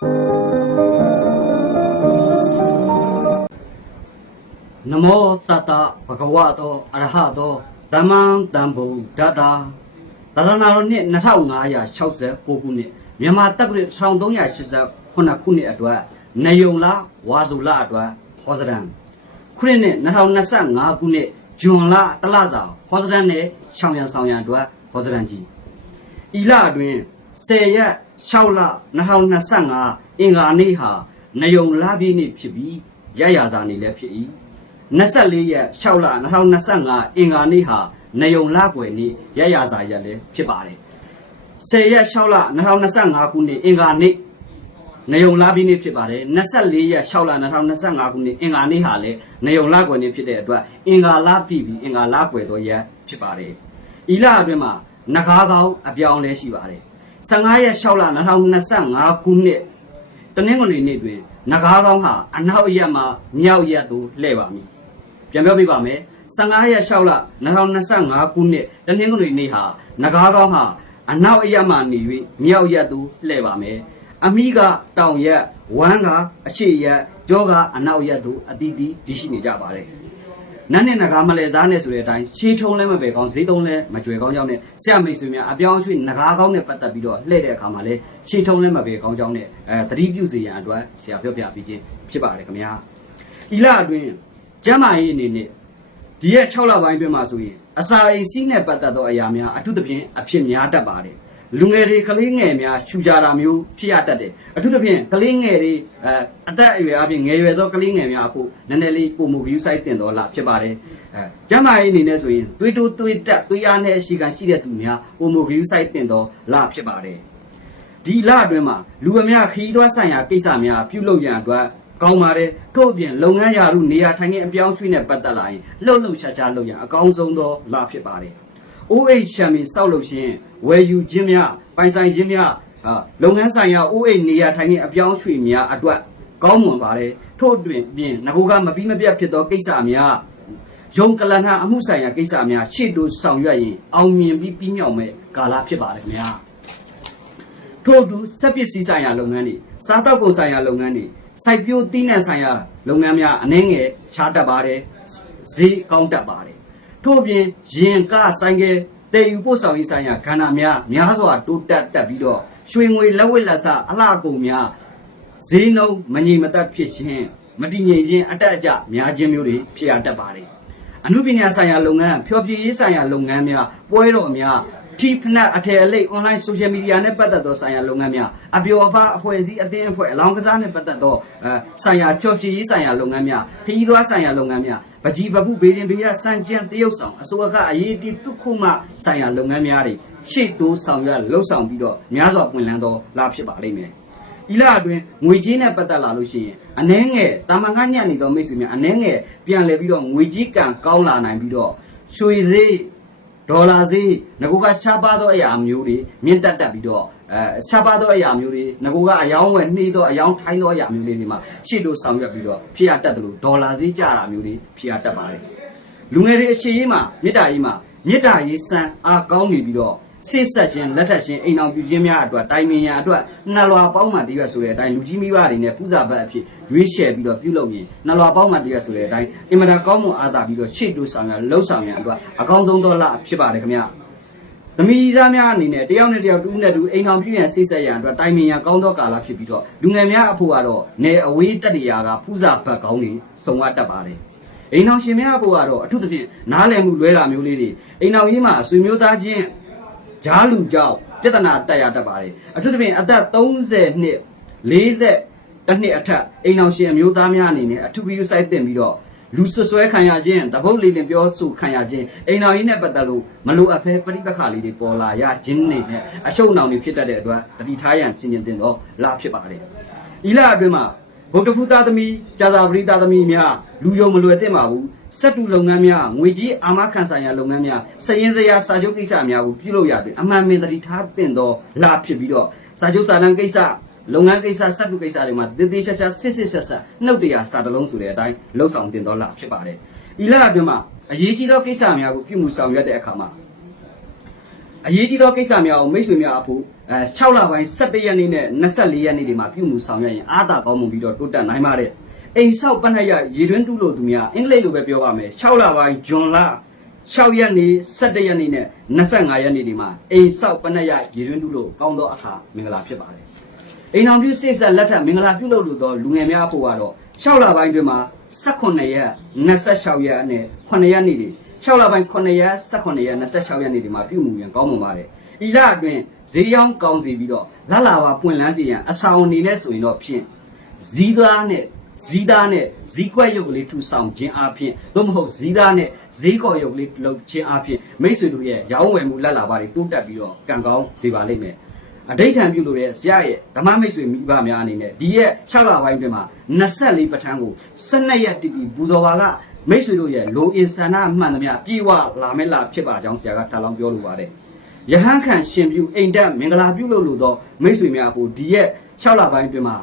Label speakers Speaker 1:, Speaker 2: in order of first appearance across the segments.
Speaker 1: နမောတတဘဂဝတောအရဟတောသမ္မံတံဗုဒ္ဓတာတရဏတော်နှစ်2569ခုနှစ်မြန်မာတက္ကရာ1389ခုနှစ်အတွက်နေယုံလဝါစုလအတွက်ဟောစရံခုနှစ်2025ခုနှစ်ဇွန်လတလစာဟောစရံနဲ့ရှောင်းရံဆောင်ရံအတွက်ဟောစရံကြီးဤလအတွင်း10ရက် 6လ2025အင်္ဂါနေ့ဟာနေယုံလပြည့်နေ့ဖြစ်ပြီးရရစာနေ့လည်းဖြစ်၏24ရက်6လ2025အင်္ဂါနေ့ဟာနေယုံလကွယ်နေ့ရရစာရက်လည်းဖြစ်ပါတယ်10ရက်6လ2025ခုနှစ်အင်္ဂါနေ့နေယုံလပြည့်နေ့ဖြစ်ပါတယ်24ရက်6လ2025ခုနှစ်အင်္ဂါနေ့ဟာလည်းနေယုံလကွယ်နေ့ဖြစ်တဲ့အတွက်အင်္ဂါလပြည့်ပြီးအင်္ဂါလကွယ်တော်ရက်ဖြစ်ပါတယ်ဤလအတွင်းမှာနဂါးကောင်းအပြောင်းလဲရှိပါတယ် 15ရက်6လ2025ခုနှစ်တနင်္ဂနွေနေ့တွင်နဂါးကောင်းဟာအနောက်အရက်မှမြောက်ရက်သို့လှည့်ပါမည်ပြန်ပြောပြပါမယ်15ရက်6လ2025ခုနှစ်တနင်္ဂနွေနေ့ဟာနဂါးကောင်းဟာအနောက်အရက်မှနေ၍မြောက်ရက်သို့လှည့်ပါမယ်အမိကတောင်ရက်ဝမ်းကအရှိရက်ကြောကအနောက်ရက်သို့အတီးတီးဒီရှိနေကြပါတယ် နတ်နဲ့နဂါမလဲစားနဲ့ဆိုတဲ့အတိုင်းရှေးထုံးလဲမပဲကောင်းဈေးတုံးလဲမကြွယ်ကောင်းကြောင်းနဲ့ဆရာမိတ်ဆွေများအပြောင်းအရွှေ့နဂါကောင်းနဲ့ပတ်သက်ပြီးတော့လှည့်တဲ့အခါမှာလဲရှေးထုံးလဲမပဲကောင်းကြောင်းနဲ့အဲသတိပြုစေရန်အတွက်ဆရာပြောပြပေးခြင်းဖြစ်ပါတယ်ခင်ဗျာဤလအတွင်းကျမ်းမာရေးအနေနဲ့ဒီရက်6လပိုင်းအတွင်းမှာဆိုရင်အစာအိမ်စီးနဲ့ပတ်သက်သောအရာများအထူးသဖြင့်အဖြစ်များတတ်ပါတယ် လူငယ်တွေကလေးငယ်များခြူကြတာမျိုးဖြစ်ရတတ်တယ်အထူးသဖြင့်ကလေးငယ်တွေအဲအသက်အရွယ်အပြင်ငယ်ရွယ်သောကလေးငယ်များအခုနည်းနည်းလေးပုံမူ view site တင်တော်လာဖြစ်ပါတယ်အဲကျမ်းမာရေးအနေနဲ့ဆိုရင်သွေးတိုးသွေးတက်သွေးအားနဲ့အရှိခံရှိတဲ့သူများပုံမူ view site တင်တော်လာဖြစ်ပါတယ်ဒီလအတွင်းမှာလူအများခရီးသွားဆိုင်ရာကိစ္စများပြုလုပ်ရန်အတွက်ကောင်းပါတယ်ထို့အပြင်လုပ်ငန်းရာထူးနေရာထိုင်ခင်းအပြောင်းအရွှေ့နဲ့ပတ်သက်လာရင်လှုပ်လှုပ်ရှားရှားလုပ်ရန်အကောင်းဆုံးသောလဖြစ်ပါတယ် OH ရှမ်ပီစောက်လို့ရှိရင်ဝယ်ယူခြင်းများပိုင်ဆိုင်ခြင်းများအာလုပ်ငန်းဆိုင်ရာ OH နေရာထိုင်ခြင်းအပြောင်းအရွှေ့များအတွက်ကောင်းမွန်ပါတယ်ထို့အတွင်ပြင်ငကိုကမပြီးမပြတ်ဖြစ်သောကိစ္စများယုံကလန်ဟာအမှုဆိုင်ရာကိစ္စများရှေ့တိုးဆောင်ရွက်ရင်အောင်မြင်ပြီးပြီးမြောက်မဲ့ကာလဖြစ်ပါတယ်ခင်ဗျာထို့အတူစက်ပစ္စည်းဆိုင်ရာလုပ်ငန်းတွေစားတောက်ကုန်ဆိုင်ရာလုပ်ငန်းတွေစိုက်ပျိုးသီးနှံဆိုင်ရာလုပ်ငန်းများအနှဲငယ်ရှားတတ်ပါတယ်ဈေးကောင်းတတ်ပါတယ် ထို့အပြင်ရင်ကဆိုင်ကဲတည်ယူပို့ဆောင်ရေးဆိုင်ရာခန္ဓာများများစွာတိုးတက်တက်ပြီးတော့ရွှေငွေလက်ဝက်လက်စအလှကုန်များဈေးနှုန်းမငြိမ်မသက်ဖြစ်ခြင်းမတည်ငြိမ်ခြင်းအတက်အကျများခြင်းမျိုးတွေဖြစ်ရတတ်ပါတယ်အမှုပညာဆိုင်ရာလုပ်ငန်းဖျော်ဖြေရေးဆိုင်ရာလုပ်ငန်းများပွဲတော်များ ထိဖနက်အထည်အလိပ် online social media နဲ့ပတ်သက်သောဆိုင်ရာလုပ်ငန်းများအပျော်အပါအဖွဲ့အစည်းအသင်းအဖွဲ့အလောင်းကစားနဲ့ပတ်သက်သောအဲဆိုင်ရာဖျော်ဖြေရေးဆိုင်ရာလုပ်ငန်းများခရီးသွားဆိုင်ရာလုပ်ငန်းများပကြီးပပုဘေးရင်ဘေးရစံကျန်တရုတ်ဆောင်အစိုးရကအရေးတည်တုခုမှဆိုင်ရာလုပ်ငန်းများတွေရှေ့တိုးဆောင်ရွက်လှုပ်ဆောင်ပြီးတော့များစွာပွင့်လန်းသောလာဖြစ်ပါလိမ့်မယ်ဤလအတွင်းငွေကြေးနဲ့ပတ်သက်လာလို့ရှိရင်အနှဲငယ်တာမန်ကညံ့နေသောမိတ်ဆွေများအနှဲငယ်ပြန်လဲပြီးတော့ငွေကြေးကံကောင်းလာနိုင်ပြီးတော့ရွှေဈေး ဒေါ်လာဈေးငကိုကရှားပါသောအရာမျိုးတွေမြင့်တက်တက်ပြီးတော့အဲရှားပါသောအရာမျိုးတွေငကိုကအယောင်းဝယ်နှေးသောအယောင်းထိုင်းသောအရာမျိုးလေးတွေမှာရှေ့တို့ဆောင်ရွက်ပြီးတော့ဖြစ်ရတတ်တယ်လို့ဒေါ်လာဈေးကျတာမျိုးတွေဖြစ်ရတတ်ပါတယ်လူငယ်တွေအခြေရေးမှာမေတ္တာရေးမှာမေတ္တာရေးစံအားကောင်းနေပြီးတော့ စိတ်ဆက်ခြင်းလက်ထက်ခြင်းအိမ်အောင်ပြုခြင်းများအတွက်တိုင်ပင်ရန်အတွက်နှလွာပေါင်းမှတရွက်ဆိုတဲ့အတိုင်းလူကြီးမိဘတွေနဲ့ပူဇာဘတ်အဖြစ်ရွေးချယ်ပြီးတော့ပြုလုပ်ရင်နှလွာပေါင်းမှတရွက်ဆိုတဲ့အတိုင်းအင်မတန်ကောင်းမွန်အားသာပြီးတော့ရှေ့တိုးဆောင်ရလှုပ်ဆောင်ရန်အတွက်အကောင်းဆုံးသောလဖြစ်ပါတယ်ခင်ဗျာသမီးသားများအနေနဲ့တယောက်နဲ့တယောက်တူးနဲ့တူအိမ်အောင်ပြည့်ရန်စိတ်ဆက်ရန်အတွက်တိုင်ပင်ရန်ကောင်းသောကာလဖြစ်ပြီးတော့လူငယ်များအဖို့ကတော့နေအဝေးတက်နေရာကဖူးစာဘတ်ကောင်းတွေစုံဝတတ်ပါတယ်အိမ်အောင်ရှင်များအဖို့ကတော့အထူးသဖြင့်နားလည်မှုလွဲတာမျိုးလေးတွေအိမ်အောင်ကြီးမှာဆွေမျိုးသားချင်း ဂျားလူကြောင့်ပြဿနာတက်ရတတ်ပါတယ်အထူးသဖြင့်အသက်30နှစ်40တစ်နှစ်အထက်အိမ်အောင်ရှင်အမျိုးသားများအနေနဲ့အထူးပြုစိုက်တင်ပြီးတော့လူဆွဆွဲခံရခြင်းတပုတ်လေးပင်ပြောဆိုခံရခြင်းအိမ်တော်ကြီးနဲ့ပတ်သက်လို့မလိုအပ်ဖဲပဋိပက္ခလေးတွေပေါ်လာရခြင်းနေနဲ့အရှုံနောင်တွေဖြစ်တတ်တဲ့အတွက်တတိထားရန်စီရင်တင်တော့လာဖြစ်ပါတယ်။ဤလအတွင်းမှာဗုဒ္ဓဖူသားသမီးကြာသာပရိသသမီးများလူယုံမလွယ်သင့်ပါဘူး။ စက်တူလုပ်ငန်းများငွေကြီးအာမခံဆိုင်ရာလုပ်ငန်းများစရင်စရာစာချုပ်ကိစ္စများကိုပြုလုပ်ရပြီအမှန်မင်တတိထားတင်တော့လာဖြစ်ပြီးတော့စာချုပ်စာတမ်းကိစ္စလုပ်ငန်းကိစ္စစက်တူကိစ္စတွေမှာတည်တည်ရှားရှားစစ်စစ်ဆက်ဆက်နှုတ်တရားစာတလုံးဆိုတဲ့အတိုင်းလှုပ်ဆောင်တင်တော့လာဖြစ်ပါတယ်။ဤလအတွင်းမှာအရေးကြီးသောကိစ္စများကိုပြုမှုဆောင်ရွက်တဲ့အခါမှာအရေးကြီးသောကိစ္စများကိုမိတ်ဆွေများအဖို့အဲ6လပိုင်း17ရက်နေ့နဲ့24ရက်နေ့ဒီမှာပြုမှုဆောင်ရွက်ရင်အာသာကောင်းမှုပြီးတော့တိုးတက်နိုင်ပါတယ် အိမ်ဆောက်ပဏ္ဏရရေတွင်းတူလို့သူများအင်္ဂလိပ်လိုပဲပြောပါမယ်6လပိုင်းဂျွန်လ6ရက်နေ့17ရက်နေ့နဲ့25ရက်နေ့ဒီမှာအိမ်ဆောက်ပဏ္ဏရရေတွင်းတူလို့ကောင်းသောအခါမင်္ဂလာဖြစ်ပါတယ်အိမ်အောင်ပြုစိတ်ဆက်လက်ထပ်မင်္ဂလာပြုလုပ်လို့တော့လူငယ်များအဖို့ကတော့6လပိုင်းတွင်မှာ18ရက်26ရက်နဲ့9ရက်နေ့ဒီ6လပိုင်း9ရက်18ရက်26ရက်နေ့ဒီမှာပြုမှုရင်ကောင်းမွန်ပါတယ်ဤလအတွင်းဈေးရောင်းကောင်းစီပြီးတော့လလာပါပွင့်လန်းစီရန်အဆောင်အနေနဲ့ဆိုရင်တော့ဖြင့်ဇီးသားနဲ့ ဇီးသားနဲ့ဇီးကွက်ရုပ်ကလေးထူဆောင်ခြင်းအပြင်သို့မဟုတ်ဇီးသားနဲ့ဇီးကော်ရုပ်ကလေးလှုပ်ခြင်းအပြင်မိတ်ဆွေတို့ရဲ့ရောင်းဝယ်မှုလက်လာပါတွေတိုးတက်ပြီးတော့ကံကောင်းစေပါလိမ့်မယ်အဋိဌံပြုလို့တဲ့ဆရာရဲ့ဓမ္မမိတ်ဆွေမိဘများအနေနဲ့ဒီရဲ့6လပိုင်းတွင်မှာ24ပဋ္ဌာန်းကို12ရက်တည်တည်ပူဇော်ပါကမိတ်ဆွေတို့ရဲ့လိုအင်ဆန္ဒမှန်သမျှပြေဝလာမဲ့လာဖြစ်ပါကြောင်းဆရာကထားလောင်းပြောလိုပါတယ်ယဟန်ခံရှင်ပြုအိမ်တက်မင်္ဂလာပြုလို့လို့တော့မိတ်ဆွေများအဖို့ဒီရဲ့6လပိုင်းတွင်မှာ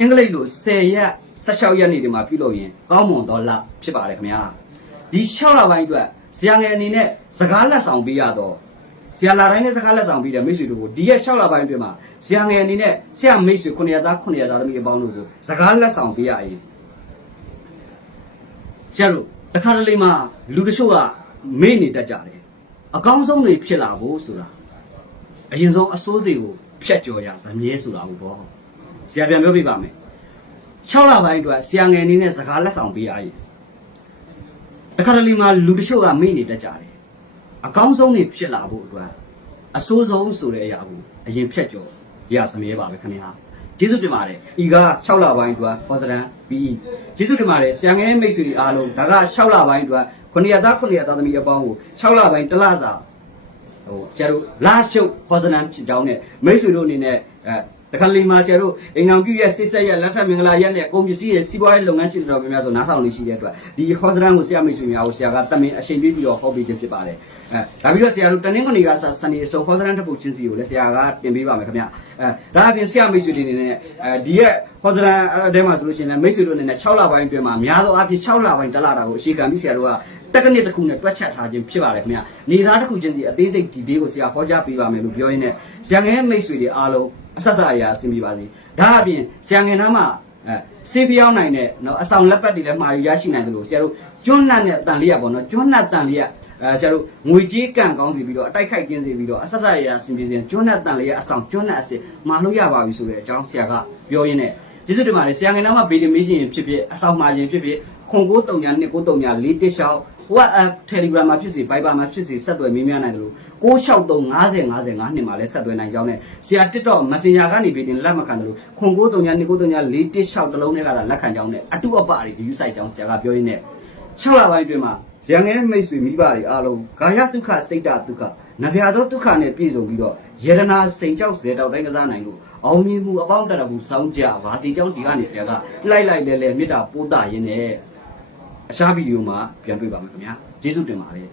Speaker 1: အင်္ဂလိပ်လို10ရက်16ရက်နေ့ဒီမှာပြုလုပ်ရင်ကောင်းမွန်တော်လဖြစ်ပါတယ်ခင်ဗျာဒီ6လပိုင်းအတွက်ဆရာငယ်အနေနဲ့စကားလက်ဆောင်ပေးရတော့ဆရာလာတိုင်းနဲ့စကားလက်ဆောင်ပေးတယ်မိတ်ဆွေတို့ကိုဒီရဲ့6လပိုင်းအတွင်းမှာဆရာငယ်အနေနဲ့ဆရာမိတ်ဆွေ900သား900သားသမီးအပေါင်းတို့ကိုစကားလက်ဆောင်ပေးရရင်ဆရာတို့တခါတလေမှလူတချို့ကမေ့နေတတ်ကြတယ်အကောင်းဆုံးတွေဖြစ်လာဖို့ဆိုတာအရင်ဆုံးအစိုးတွေကိုဖျက်ကျော်ရဇမြဲဆိုတာဟုတ်ပေါ့ ဆရာပြန်ပြောပြပါမယ်6လပိုင်းအတွက်ဆရာငယ်အနေနဲ့စကားလက်ဆောင်ပေးရရင်တခါတလေမှလူတချို့ကမေ့နေတတ်ကြတယ်အကောင်းဆုံးတွေဖြစ်လာဖို့အတွက်အဆိုးဆုံးဆိုတဲ့အရာကိုအရင်ဖျက်ကျော်ရဇမြဲပါပဲခင်ဗျာကျေးဇူးတင်ပါတယ်ဤက6လပိုင်းအတွက်ဖော်စတန်ပြီးကျေးဇူးတင်ပါတယ်ဆရာငယ်မိတ်ဆွေတွေအားလုံးဒါက6လပိုင်းအတွက်900သား900သားသမီးအပေါင်းကို6လပိုင်းတစ်လစာဟိုဆရာတို့လာရှုပ်ဖော်စတန်ဖြစ်ကြောင်းနဲ့မိတ်ဆွေတို့အနေနဲ့အဲ တခါလီမာဆရာတို့အိမ်အောင်ပြုရဲ့စစ်ဆက်ရဲ့လက်ထပ်မင်္ဂလာရက်နဲ့ကုန်ပစ္စည်းရဲ့စီးပွားရေးလုပ်ငန်းရှိတဲ့တော်များများဆိုနားထောင်လို့ရှိတဲ့အတွက်ဒီခေါ်စရန်ကိုဆရာမိတ်ဆွေများကိုဆရာကတမင်အချိန်ပြပြီးတော့ဟောပေးခြင်းဖြစ်ပါတယ်အဲဒါပြီးတော့ဆရာတို့တနင်္ဂနွေကစစနေဆိုခေါ်စရန်တပုတ်ချင်းစီကိုလည်းဆရာကတင်ပေးပါမယ်ခင်ဗျအဲဒါအပြင်ဆရာမိတ်ဆွေတွေအနေနဲ့အဲဒီရဲ့ခေါ်စရန်အဲမှာဆိုလို့ရှိရင်လည်းမိတ်ဆွေတို့အနေနဲ့6လပိုင်းအတွင်းမှာအများသောအားဖြင့်6လပိုင်းတစ်လတာကိုအရှိခံပြီးဆရာတို့ကတက်ကနစ်တစ်ခုနဲ့တွက်ချက်ထားခြင်းဖြစ်ပါတယ်ခင်ဗျနေသားတစ်ခုချင်းစီအသေးစိတ်ဒီဒေးကိုဆရာဟောကြားပေးပါမယ်လို့ပြောရင်းနဲ့ဆရာငယ်မိတ်ဆွေတွေအားလုံး အဆက်ဆက်အရာအဆင်ပြေပါစေဒါအပြင်ဆရာငယ်နားမှာအဲစေးပြောင်းနိုင်တဲ့နော်အဆောင်လက်ပတ်တွေလည်းမှာယူရရှိနိုင်တယ်လို့ဆရာတို့ကျွန်းနတ်နဲ့တန်လေးရပေါ့နော်ကျွန်းနတ်တန်လေးရအဲဆရာတို့ငွေကြေးကန့်ကောင်းစီပြီးတော့အတိုက်ခိုက်ကင်းစီပြီးတော့အဆက်ဆက်အရာအဆင်ပြေစေကျွန်းနတ်တန်လေးရအဆောင်ကျွန်းနတ်အစစ်မှာလို့ရပါပြီဆိုတဲ့အကြောင်းဆရာကပြောရင်းနဲ့ကျေးဇူးတင်ပါတယ်ဆရာငယ်နားမှာဗီဒီမေးခြင်းဖြစ်ဖြစ်အဆောင်မှာခြင်းဖြစ်ဖြစ်ခွန်ကိုတုံညာနှစ်ကိုတုံညာလေးတစ်လျှောက် WhatsApp Telegram မှာဖြစ်စေ Viber မှာဖြစ်စေဆက်သွယ်မေးမြန်းနိုင်တယ်လို့663 50 55နှစ်မှာလည်းဆက်သွယ်နိုင်ကြောင်းနဲ့ဆရာ TikTok Messenger ကနေပြီးတင်လက်မခံတယ်လို့ခွန်ကိုတုံညာနှစ်ကိုတုံညာ416တလုံးနဲ့ကသာလက်ခံကြောင်းနဲ့အတုအပတွေ view site ကြောင်းဆရာကပြောရင်းနဲ့6လပိုင်းအတွင်းမှာဇယံငယ်မိတ်ဆွေမိဘတွေအားလုံးကာယဒုက္ခစိတ်တဒုက္ခနဗျာသောဒုက္ခနဲ့ပြည့်စုံပြီးတော့ယေရနာစိန်ကြောက်ဇေတောက်တိုင်းကစားနိုင်လို့အောင်မြင်မှုအပေါင်းတရမှုစောင်းကြပါစီကြောင်းဒီကနေဆရာကလိုက်လိုက်လဲလဲမေတ္တာပို့တာရင်းနဲ့ အရှားဗီဒီယိုမှာပြန်တွေ့ပါမယ်ခင်ဗျာကျေးဇူးတင်ပါတယ်